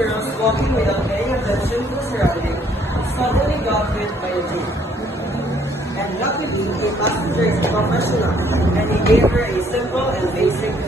girls walking without paying attention to the surrounding suddenly got hit by a jeep. And luckily, a passenger is a professional, and he gave her a simple and basic